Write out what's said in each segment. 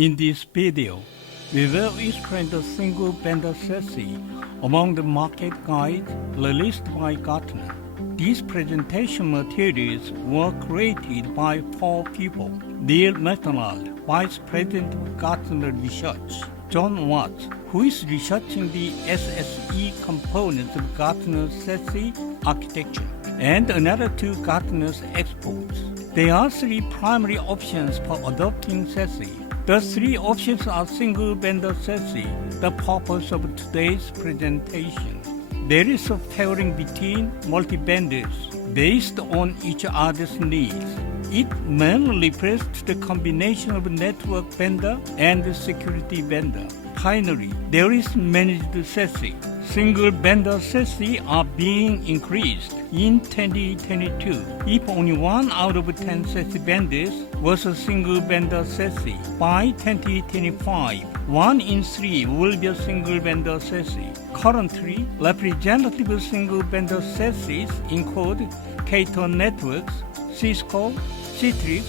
In this video, we will explain the single vendor SASE among the market guides released by Gartner. These presentation materials were created by 4 people: Neil McDonald, Vice President of Gartner Research; John Watts, who is researching the SSE components of Gartner's SASE architecture; and another 2 Gartner's experts. There are 3 primary options for adopting SASE. The 3 options are single vendor SASE, the purpose of today's presentation. There is a pairing between multi-vendors based on each other's needs. It mainly refers to the combination of network vendor and security vendor. Finally, there is managed SASE. Single vendor SASE are being increased in 2022. If only 1 out of 10 SASE vendors was a single vendor SASE, by 2025, 1 in 3 will be a single vendor SASE. Currently, representative single vendor SASEs include Cato Networks, Cisco, Citrix,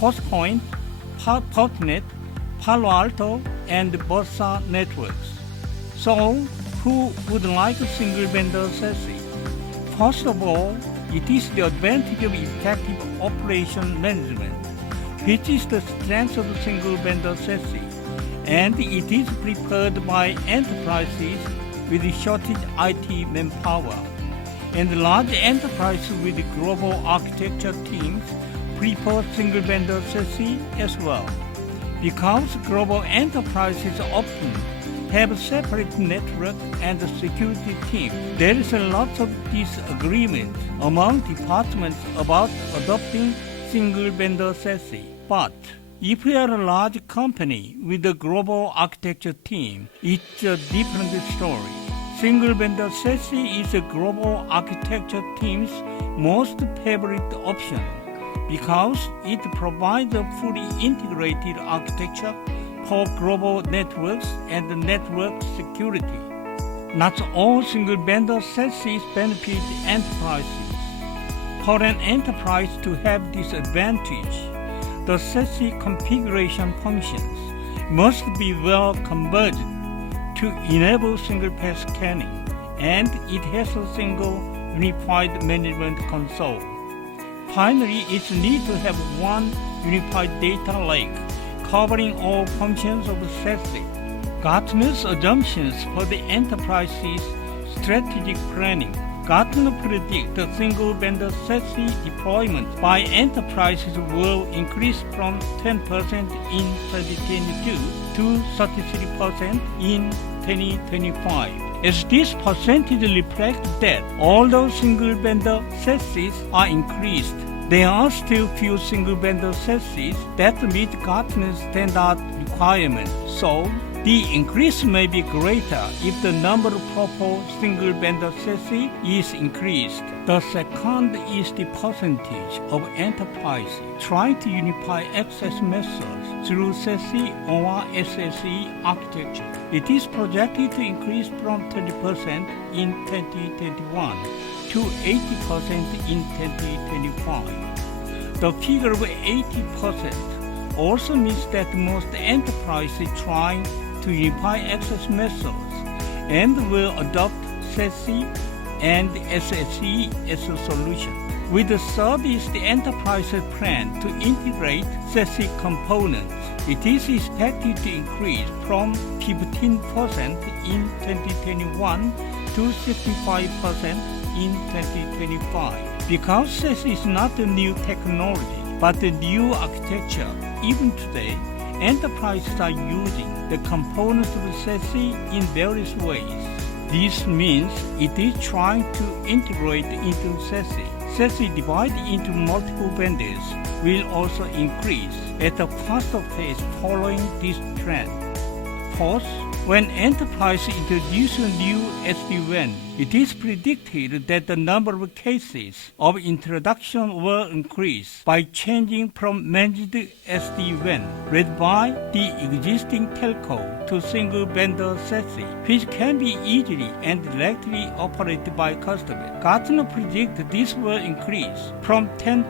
Forcepoint, Fortinet, Palo Alto, and Versa Networks. So, who would like a single vendor SASE? First of all, it is the advantage of effective operation management, which is the strength of single vendor SASE, and it is preferred by enterprises with shortage IT manpower. And large enterprises with global architecture teams prefer single vendor SASE as well. Because global enterprises often have separate network and security teams, there is a lot of disagreement among departments about adopting single vendor SASE. But if we are a large company with a global architecture team, it's a different story. Single vendor SASE is a global architecture team's most favorite option because it provides a fully integrated architecture for global networks and network security. Not all single vendor SASEs benefit enterprises. For an enterprise to have this advantage, the SASE configuration functions must be well converged to enable single path scanning, and it has a single unified management console. Finally, it needs to have one unified data lake covering all functions of SASE. Gartner's assumptions for the enterprise's strategic planning. Gartner predicts the single vendor SASE deployment by enterprises will increase from 10% in 2022 to 33% in 2025. As this percentage reflects that although single vendor SASEs are increased, there are still few single vendor SASEs that meet Gartner's standard requirements. So, the increase may be greater if the number of proposed single vendor SASE is increased. The second is the percentage of enterprises trying to unify access methods through SASE or SSE architecture. It is projected to increase from 20% in 2021 to 80% in 2025. The figure of 80% also means that most enterprises trying to unify access methods and will adopt SASE and SSE as a solution. With the service, the enterprise plan to integrate SASE components, it is expected to increase from 15% in 2021 to 65% in 2025. Because SASE is not a new technology, but a new architecture, even today, enterprises are using the components of SASE in various ways. This means it is trying to integrate into SASE. SASE divided into multiple vendors will also increase at a faster pace following this trend. First, when enterprises introduce a new SD-WAN, It is predicted that the number of cases of introduction will increase by changing from managed SD-WAN, led by the existing telco, to single-vendor SASE, which can be easily and directly operated by customers. Gartner predicts this will increase from 10%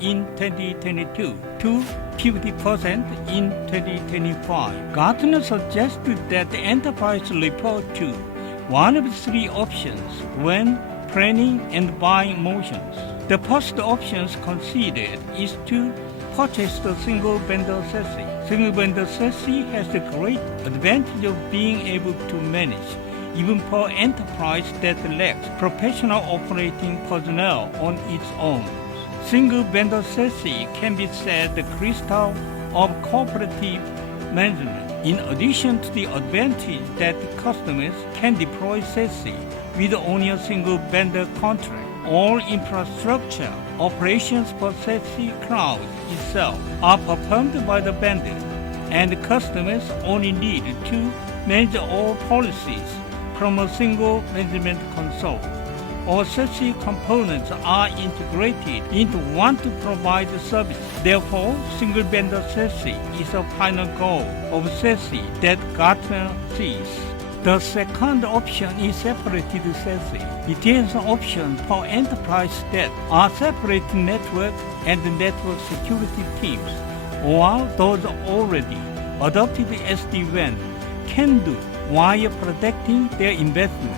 in 2022 to 50% in 2025. Gartner suggested that the enterprise report to one of the three options when planning and buying motions. The first option considered is to purchase the single vendor SASE. Single vendor SASE has the great advantage of being able to manage even for enterprise that lacks professional operating personnel on its own. Single vendor SASE can be said the crystal of cooperative management. In addition to the advantage that customers can deploy SASE with only a single vendor contract, all infrastructure operations for SASE cloud itself are performed by the vendor, and customers only need to manage all policies from a single management console. All SASE components are integrated into one to provide the service. Therefore, single vendor SASE is a final goal of SASE that Gartner sees. The second option is separated SASE. It is an option for enterprises that are separate network and network security teams, or those already adopted SD-WAN can do while protecting their investment.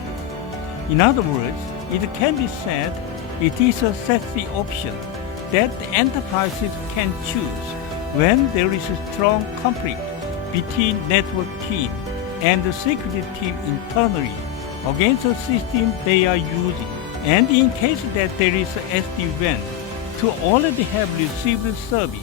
In other words, it can be said it is a SASE option that enterprises can choose when there is a strong conflict between network team and the security team internally against the system they are using. And in case that there is SD-WAN to already have received the service,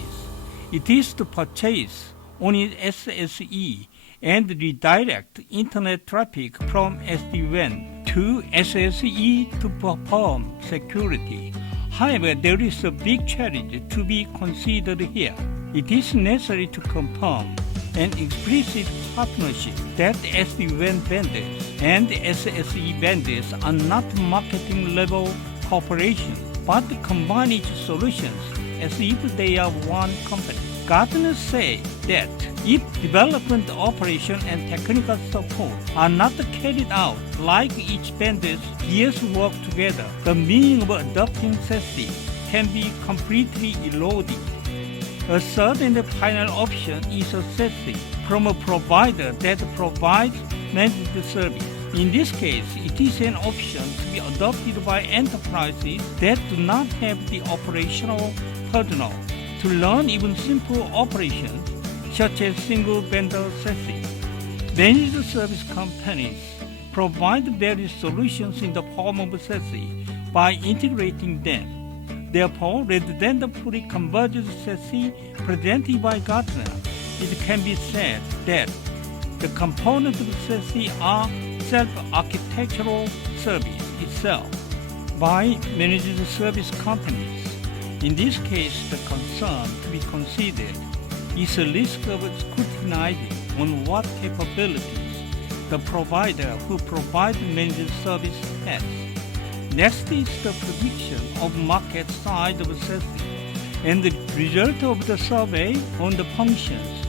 it is to purchase only SASE and redirect internet traffic from SD-WAN to SASE to perform security. However, there is a big challenge to be considered here. It is necessary to confirm an explicit partnership that SD-WAN vendors and SASE vendors are not marketing-level corporations, but combine each solutions as if they are one company. Gartner says that if development, operation, and technical support are not carried out like each vendor's years work together, the meaning of adopting SASE can be completely eroded. A third and final option is a SASE from a provider that provides managed service. In this case, it is an option to be adopted by enterprises that do not have the operational personnel to learn even simple operations such as single vendor SASE. Managed service companies provide various solutions in the form of SASE by integrating them. Therefore, rather than the fully converged SASE presented by Gartner, it can be said that the components of SASE are self-architectural service itself by managed service companies. In this case, the concern to be considered is a risk of scrutinizing on what capabilities the provider who provides managed service has. Next is the prediction of market size of SASE and the result of the survey on the functions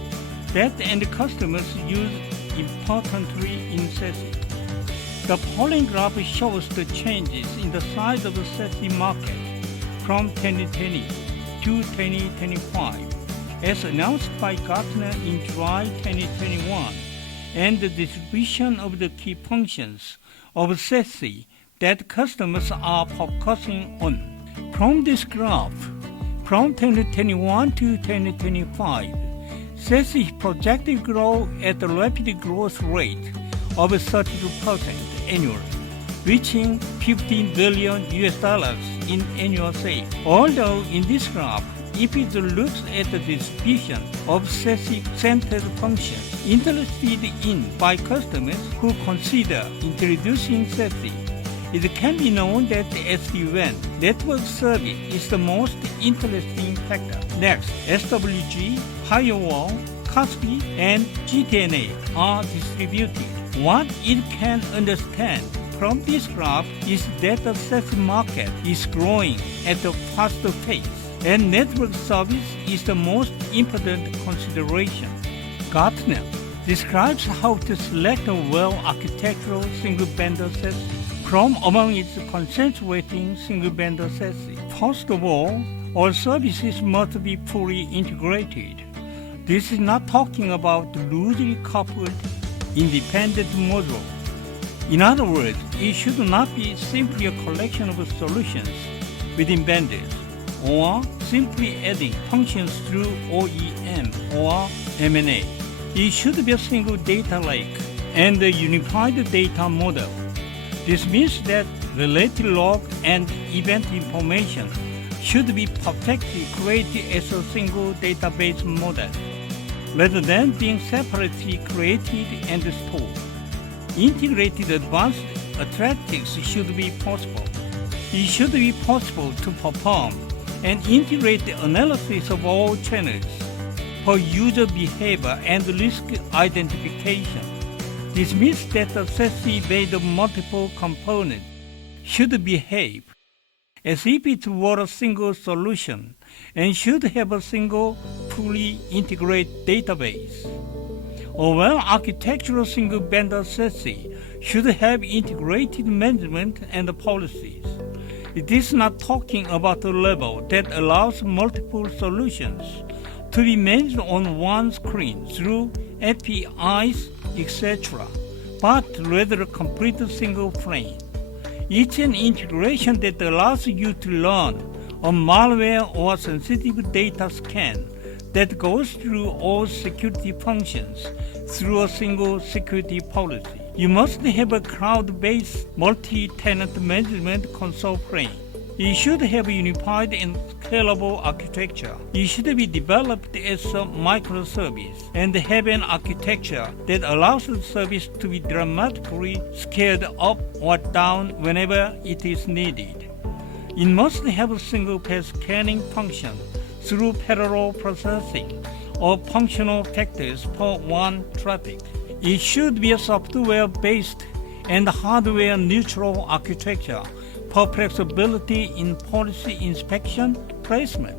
that end customers use importantly in SASE. The following graph shows the changes in the size of the SASE market from 2020 to 2025, as announced by Gartner in July 2021, and the distribution of the key functions of SASE that customers are focusing on. From this graph, from 2021 to 2025, SASE is projected to grow at a rapid growth rate of 32% annually, reaching $15 billion in annual sales. Although in this graph, if it looks at the distribution of SASE-centered functions interested in by customers who consider introducing SASE, it can be known that the SD-WAN network service is the most interesting factor. Next, SWG, Firewall, CASB, and GTNA are distributed. What it can understand from this graph is that the SASE market is growing at a faster pace, and network service is the most important consideration. Gartner describes how to select a well-architectural single-vendor SASE from among its concentrating single-vendor SASE. First of all services must be fully integrated. This is not talking about loosely coupled independent modules. In other words, it should not be simply a collection of solutions within vendors, or simply adding functions through OEM or M&A. It should be a single data lake and a unified data model. This means that related log and event information should be perfectly created as a single database model, rather than being separately created and stored. Integrated advanced analytics should be possible. It should be possible to perform an integrated analysis of all channels for user behavior and risk identification. This means that the SASE made of multiple components should behave as if it were a single solution and should have a single, fully integrated database. A well-architectural single-vendor SASE should have integrated management and policies. It is not talking about a level that allows multiple solutions to be managed on one screen through APIs, etc., but rather a complete single frame. It's an integration that allows you to learn a malware or sensitive data scan that goes through all security functions through a single security policy. You must have a cloud-based multi-tenant management console frame. It should have a unified and scalable architecture. It should be developed as a microservice and have an architecture that allows the service to be dramatically scaled up or down whenever it is needed. It must have a single path scanning function through parallel processing of functional factors per one traffic. It should be a software-based and hardware-neutral architecture for flexibility in policy inspection placement.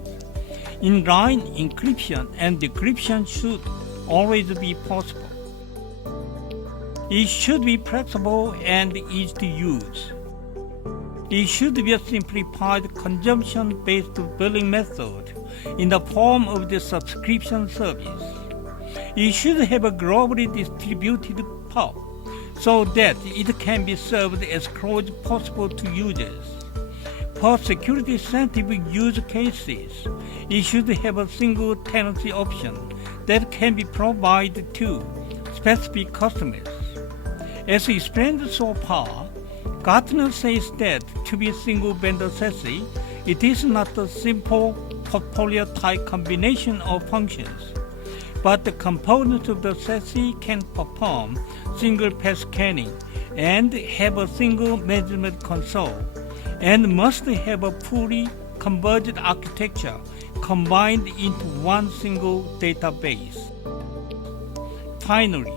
Inline encryption and decryption should always be possible. It should be flexible and easy to use. It should be a simplified consumption-based billing method in the form of the subscription service. It should have a globally distributed POP so that it can be served as close as possible to users. For security-sensitive use cases, it should have a single tenancy option that can be provided to specific customers. As explained so far, Gartner says that to be a single vendor SASE, it is not a simple portfolio-type combination of functions, but the components of the SASE can perform single path scanning and have a single management console, and must have a fully converged architecture combined into one single database. Finally,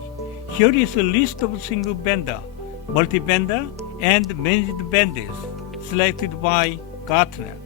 here is a list of single vendor, multi-vendor, and managed vendors selected by Gartner.